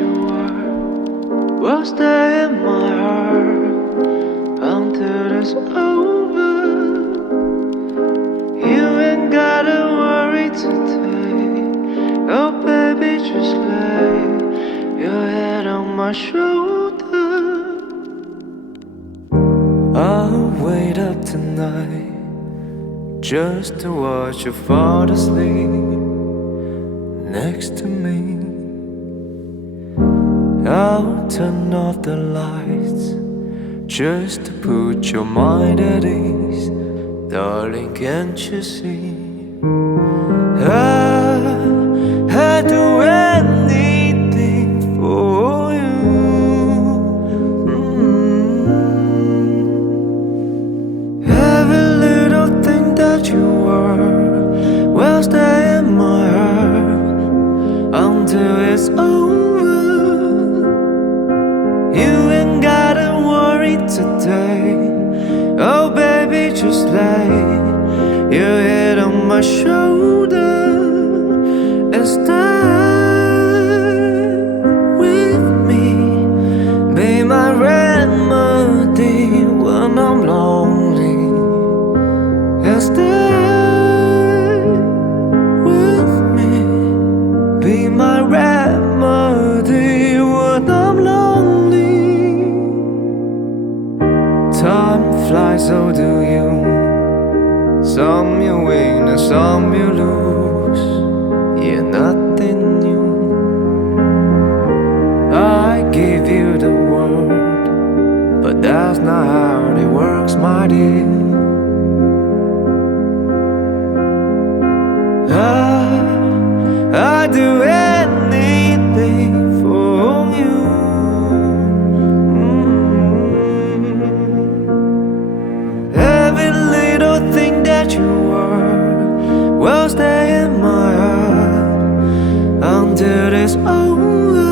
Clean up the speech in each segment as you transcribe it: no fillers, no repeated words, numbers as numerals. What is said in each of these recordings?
you are will stay in my heart until it's over. You ain't gotta worry today. Oh baby, just lay your head on my shoulder. I'll wait up tonight just to watch you fall asleep next to me. I'll turn off the lights just to put your mind at ease. Darling, can't you see? I'd do anything for you. Every little thing that you are will stay in my heart until it's over. You ain't gotta worry today. Oh baby, just lay your head on my shoulder and stay with me. Be my remedy when I'm lonely. And stay with me. Be my remedy when I'm lonely. Time flies, so do you. Some you win and some you lose. Yeah, nothing new. I give you the world, but that's not how it works, my dear. I'd do anything for you. Every little thing that you are will stay in my heart until it's over.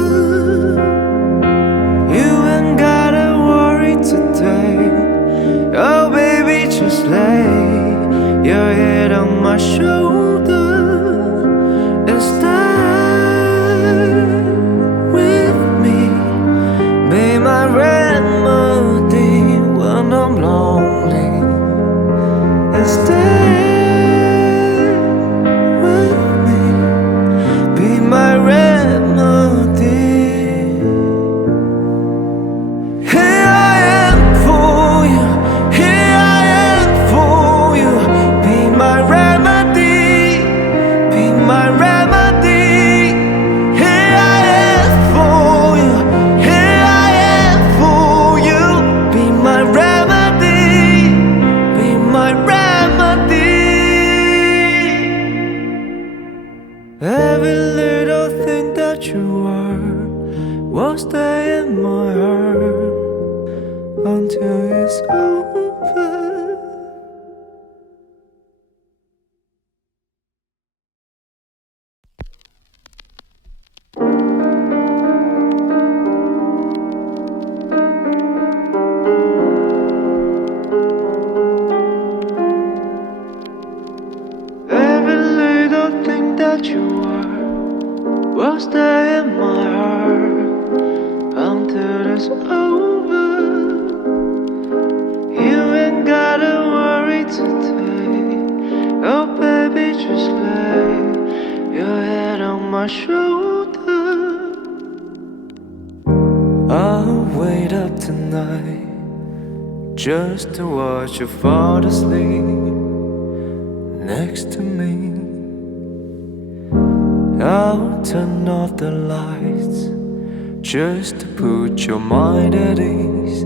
You ain't gotta worry today. Oh baby, just lay your head on my shoulder and stay with me. Be my remedy when I'm lonely. And stay with me. Be my remedy. Here I am for you. Here I am for you. Be my remedy. Be my remedy. Here I am for you. Here I am for you. Be my remedy. Be my remedy. Every little thing that you are will stay in my heart until it's over. Every little thing that you are will stay in my heart until it's over. You ain't gotta worry today. Oh baby, just lay your head on my shoulder. I'll wait up tonight just to watch you fall asleep next to me. I'll turn off the lights just to put your mind at ease.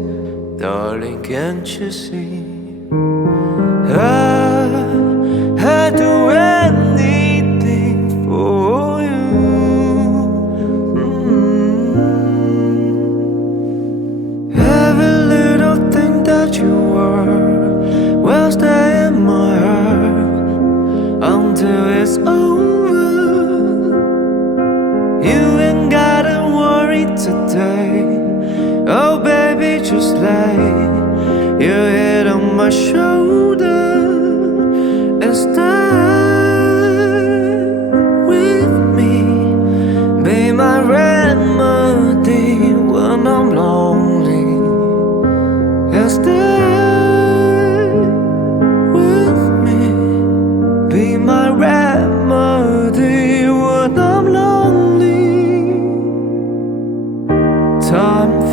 Darling, can't you see? I'd do anything for you. Every little thing that you are will stay in my heart until it's over. You ain't gotta worry today. Oh baby, just lay your head on my shoulder and stay with me. Be my remedy.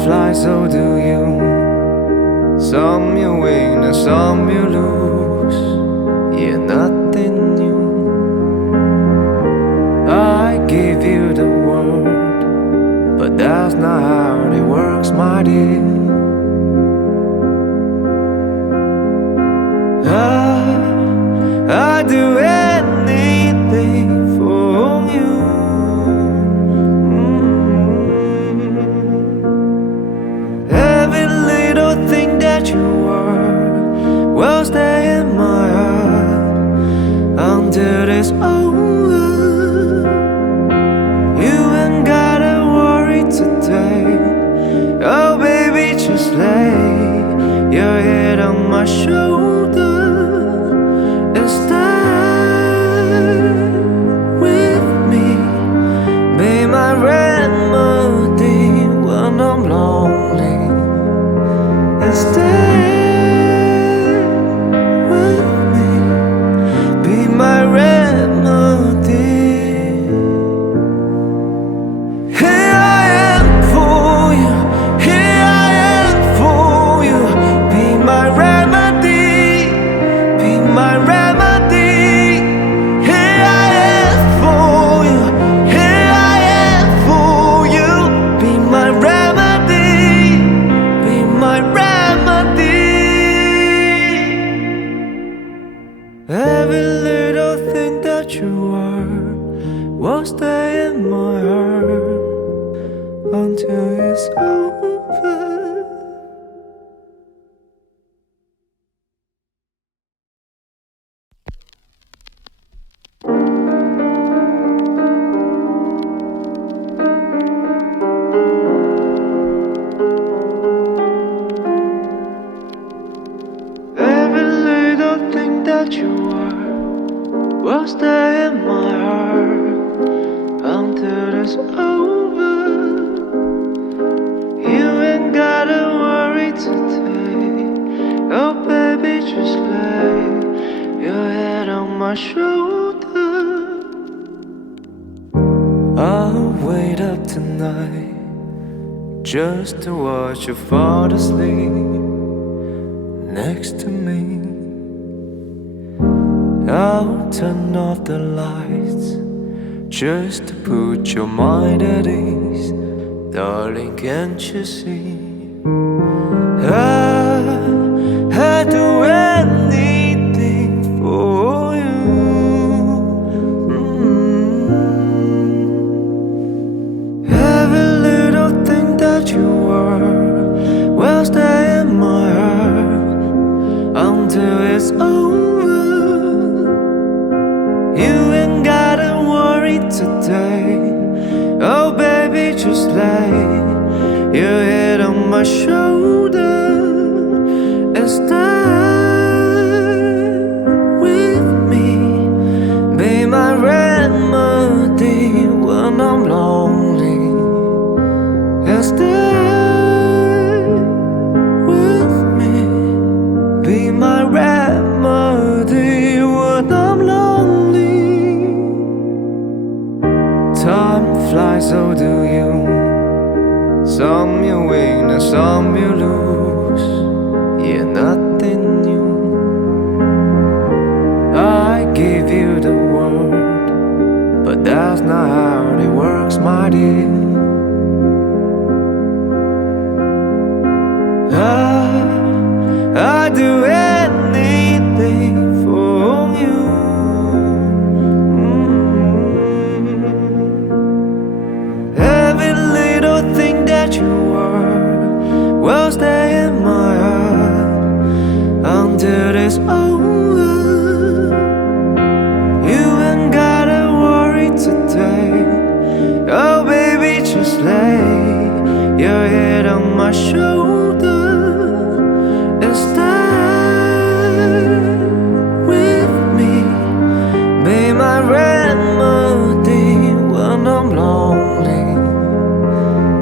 fly, so do you. Some you win and some you lose. Yeah, nothing new. I give you the world, but that's not how it works, my dear. I'd do anything for you. Every little thing that you are will stay in my heart until it's over. You ain't gotta worry today. Oh baby, just lay your head on my shoulder. I'm lonely, and stay with me, be my remedy. Here I am for you, here I am for you, be my remedy, be my remedy. Here I am for you, here I am for you, be my remedy. Every little thing that you are will stay in my heart until it's over. Every little thing that you are will stay in my heart until it's over. You ain't gotta worry today. Oh baby, just lay your head on my shoulder. I'll wait up tonight just to watch you fall asleep next to me. I'll turn off the lights just to put your mind at ease. Darling, can't you see? I'd do anything for you. Every little thing that you are will stay in my heart until it's over. You ain't gotta worry today. Oh baby, just lay your head on my shoulder and stay with me. Be my remedy when I'm lonely, and stay with me. Be my remedy when I'm lonely. Time flies, so do you. Some you win and some you lose. Yeah, nothing new. I give you the world, but that's not how it works, my dear. I'd do anything for you. Every little thing that you are will stay in my heart until it's over. You ain't gotta worry today. Oh baby, just lay your head on my shoulder and stay with me. Be my remedy when I'm lonely,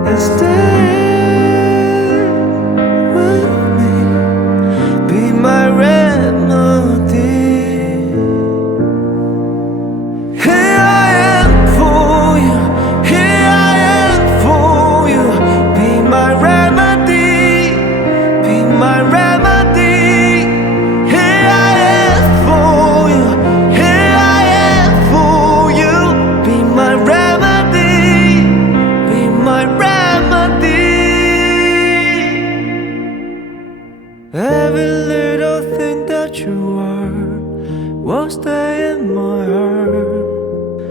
and stay with me. Be my remedy. Here I am for you, here I am for you. Be my remedy. you are will stay in my heart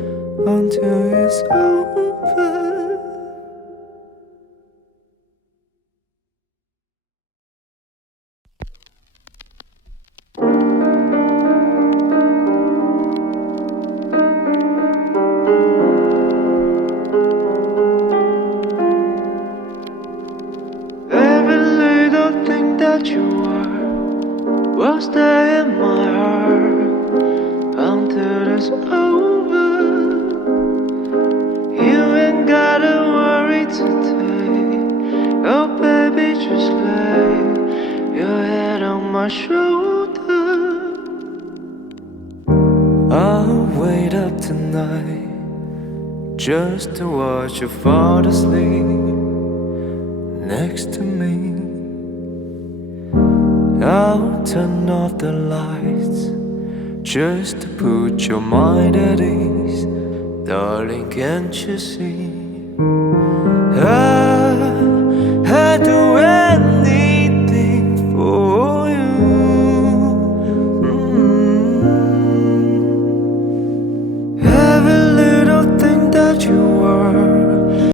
until it's over. Every little thing that you are will stay in my heart until it's over. You ain't gotta worry today. Oh baby, just lay your head on my shoulder. I'll wait up tonight just to watch you fall asleep next to me. I'll turn off the lights just to put your mind at ease. Darling, can't you see? I'd do anything for you. Every little thing that you